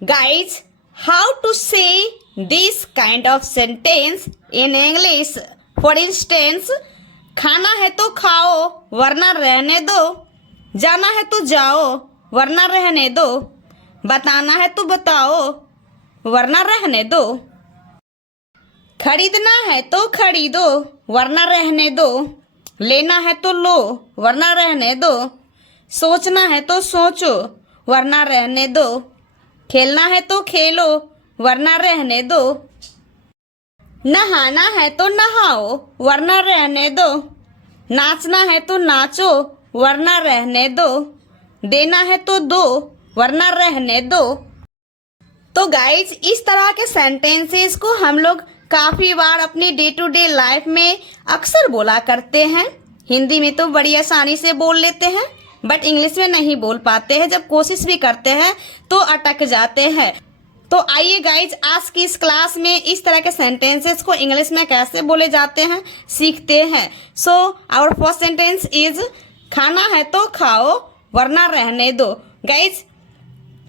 Guys, how to say this kind of sentence in English? For instance, खाना है तो खाओ वरना रहने दो, जाना है तो जाओ वरना रहने दो, बताना है तो बताओ वरना रहने दो, खरीदना है तो खरीदो वरना रहने दो, लेना है तो लो वरना रहने दो, सोचना है तो सोचो वरना रहने दो, खेलना है तो खेलो वरना रहने दो, नहाना है तो नहाओ वरना रहने दो, नाचना है तो नाचो वरना रहने दो, देना है तो दो वरना रहने दो। तो गाइज, इस तरह के सेंटेंसेस को हम लोग काफ़ी बार अपनी डे टू डे लाइफ में अक्सर बोला करते हैं। हिंदी में तो बड़ी आसानी से बोल लेते हैं, बट इंग्लिश में नहीं बोल पाते हैं। जब कोशिश भी करते हैं तो अटक जाते हैं। तो आइए गाइज, आज की इस क्लास में इस तरह के सेंटेंसेस को इंग्लिश में कैसे बोले जाते हैं सीखते हैं। So our first sentence is खाना है तो खाओ वरना रहने दो। गाइज,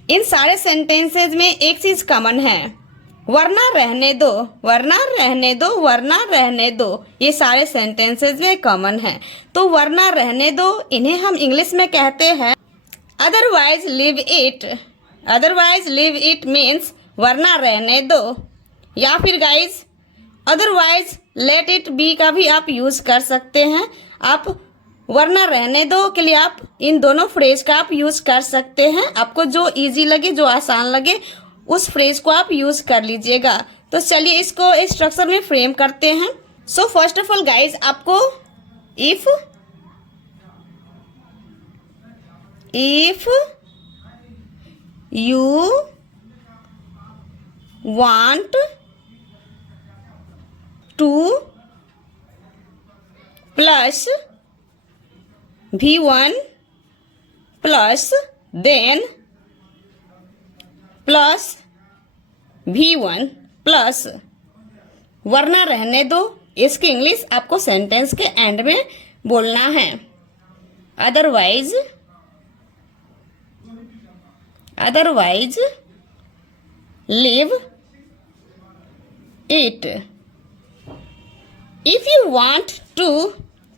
इन सारे सेंटेंसेस में एक चीज कॉमन है, वरना रहने दो, वरना रहने दो, वरना रहने दो। ये सारे सेंटेंसेस में कॉमन है। तो वरना रहने दो, इन्हें हम इंग्लिश में कहते हैं otherwise leave it. Otherwise leave it means वरना रहने दो, या फिर guys otherwise let it be का भी आप यूज कर सकते हैं। आप वरना रहने दो के लिए आप इन दोनों फ्रेज का आप यूज कर सकते हैं। आपको जो इजी लगे, जो आसान लगे, उस फ्रेज को आप यूज कर लीजिएगा। तो चलिए इसको स्ट्रक्चर में फ्रेम करते हैं। So first of all guys, आपको if you want to plus V1 plus then plus V1 plus वरना रहने दो, इसकी इंग्लिश आपको सेंटेंस के एंड में बोलना है। Otherwise leave it. If you want to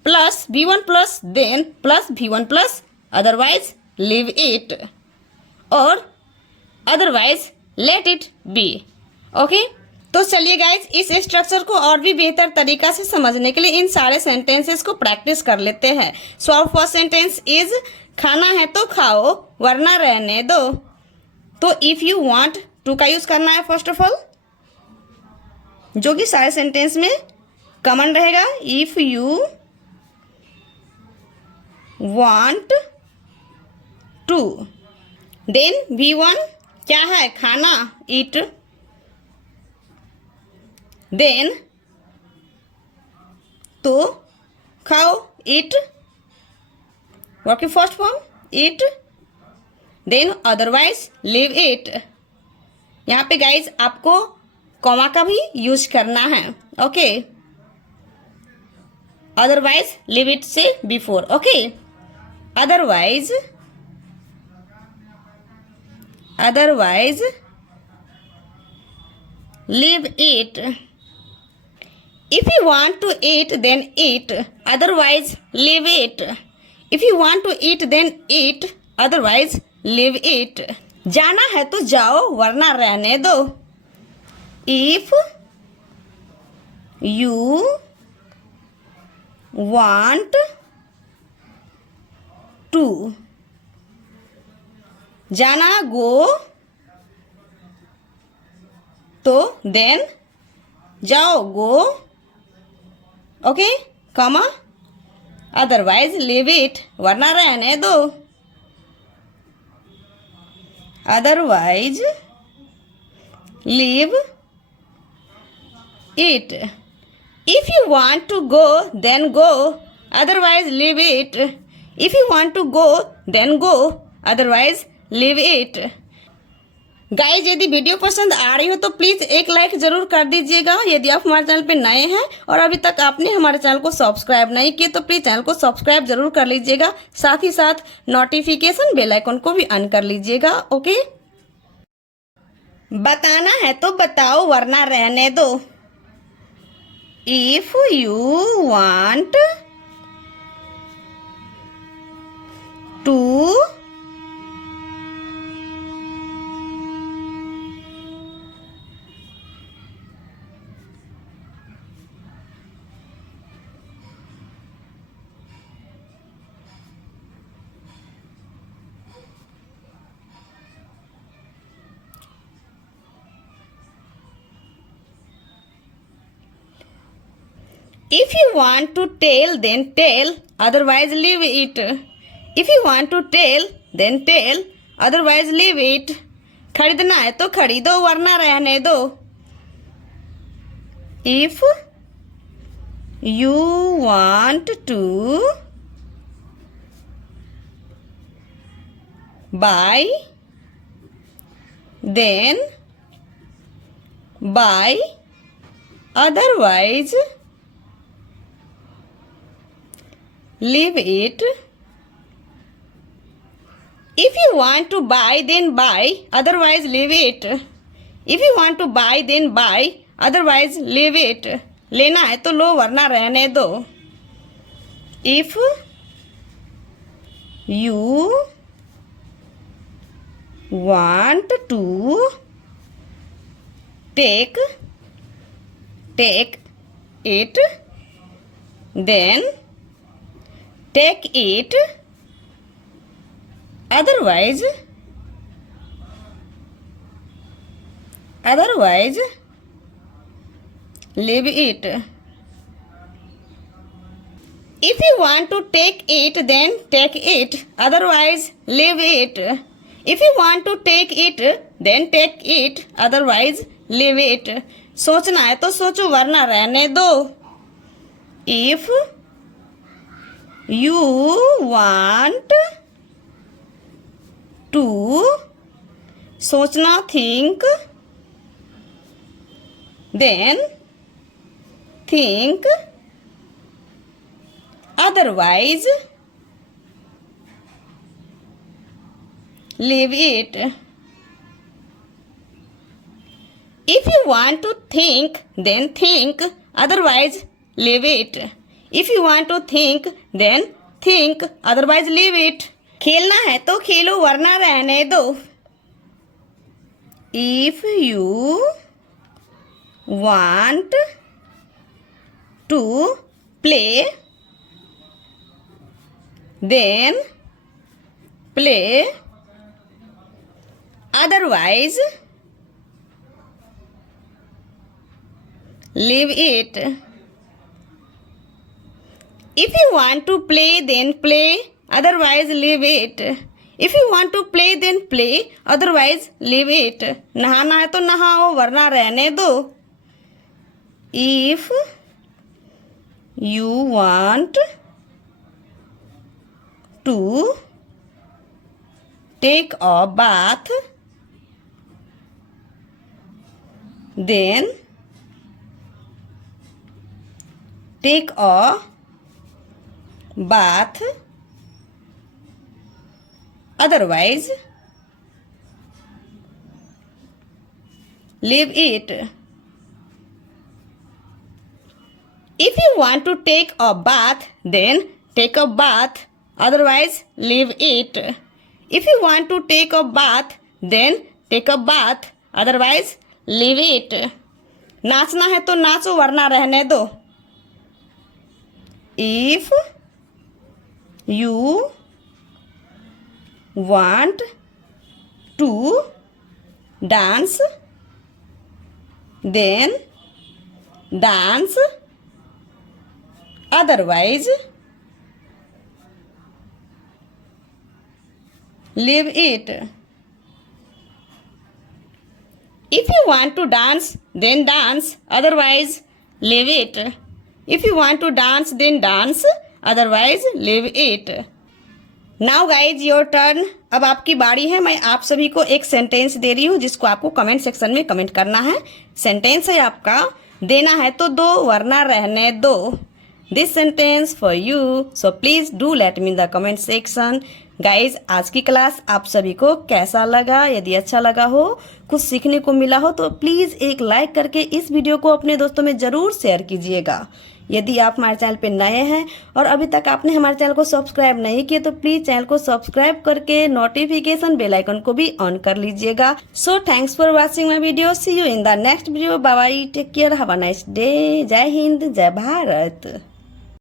plus V1 plus then plus V1 plus otherwise leave it or otherwise let it be. Okay? तो चलिए गाइज, इस स्ट्रक्चर को और भी बेहतर तरीका से समझने के लिए इन सारे सेंटेंसेस को प्रैक्टिस कर लेते हैं। So our first sentence is खाना है तो खाओ वरना रहने दो। तो इफ यू वांट टू का यूज करना है फर्स्ट ऑफ ऑल, जो कि सारे सेंटेंस में कॉमन रहेगा। If you want to, then V1 क्या है, खाना, ईट, देन तो खाओ, eat, verb first form eat, then otherwise leave it. यहाँ पे गाइज आपको कॉमा का भी यूज करना है। ओके, अदरवाइज लिव इट से before. Okay, otherwise leave it. If you want to eat, then eat. Otherwise, leave it. If you want to eat, then eat. Otherwise, leave it. जाना है तो जाओ वरना रहने दो। If you want to, जाना go, तो then जाओ go. Okay, comma, otherwise leave it, वरना रहने दो। Otherwise leave it. If you want to go then go, otherwise leave it. If you want to go then go, otherwise leave it. Guys, यदि video पसंद आ रही हो तो प्लीज़ एक लाइक ज़रूर कर दीजिएगा। यदि आप हमारे चैनल पे नए हैं और अभी तक आपने हमारे चैनल को सब्सक्राइब नहीं किया तो प्लीज़ चैनल को सब्सक्राइब ज़रूर कर लीजिएगा। साथ ही साथ नोटिफिकेशन बेल आइकन को भी ऑन कर लीजिएगा। ओके, बताना है तो बताओ वरना रहने दो। If you want to If you want to tell, then tell, otherwise leave it. If you want to tell, then tell, otherwise leave it. खरीदना है तो खरीदो वरना रहने दो। If you want to buy, then buy, otherwise leave it. If you want to buy, then buy, otherwise leave it. If you want to buy, then buy, otherwise leave it. लेना है तो लो वरना रहने दो। If you want to take it, then take it, otherwise leave it. If you want to take it, then take it, otherwise leave it. If you want to take it, then take it, otherwise leave it. सोचना है तो सोचो वरना रहने दो। If you want to सोचना think, then think, otherwise leave it. If you want to think, then think, otherwise leave it. If you want to think, then think, otherwise leave it. खेलना है तो खेलो वरना रहने दो। If you want to play, then play, otherwise leave it. If you want to play, then play, otherwise leave it. If you want to play, then play, otherwise leave it. नहाना है तो नहाओ वरना रहने दो। If you want to take a bath, then take a bath, otherwise leave it. If you want to take a bath, then take a bath, otherwise leave it. If you want to take a bath, then take a bath, otherwise leave it. नाचना है तो नाचो वरना रहने दो। If you want to dance, then dance, otherwise leave it. If you want to dance, then dance, otherwise leave it. If you want to dance, then dance, otherwise leave it. Now guys, your turn. अब आपकी बारी है। मैं आप सभी को एक सेंटेंस दे रही हूँ जिसको आपको कमेंट सेक्शन में कमेंट करना है। सेंटेंस है आपका, देना है तो दो वरना रहने दो। This sentence for you, so please do let me in the comment section. Guys आज की क्लास आप सभी को कैसा लगा? यदि अच्छा लगा हो, कुछ सीखने को मिला हो तो प्लीज़ एक लाइक करके इस वीडियो को अपने दोस्तों में ज़रूर शेयर कीजिएगा। यदि आप हमारे चैनल पे नए हैं और अभी तक आपने हमारे चैनल को सब्सक्राइब नहीं किया तो प्लीज़ चैनल को सब्सक्राइब करके नोटिफिकेशन बेल आइकन को भी ऑन कर लीजिएगा। So thanks for watching my video. See you in the next video. Bye bye, take care, have a nice day. जय हिंद, जय भारत।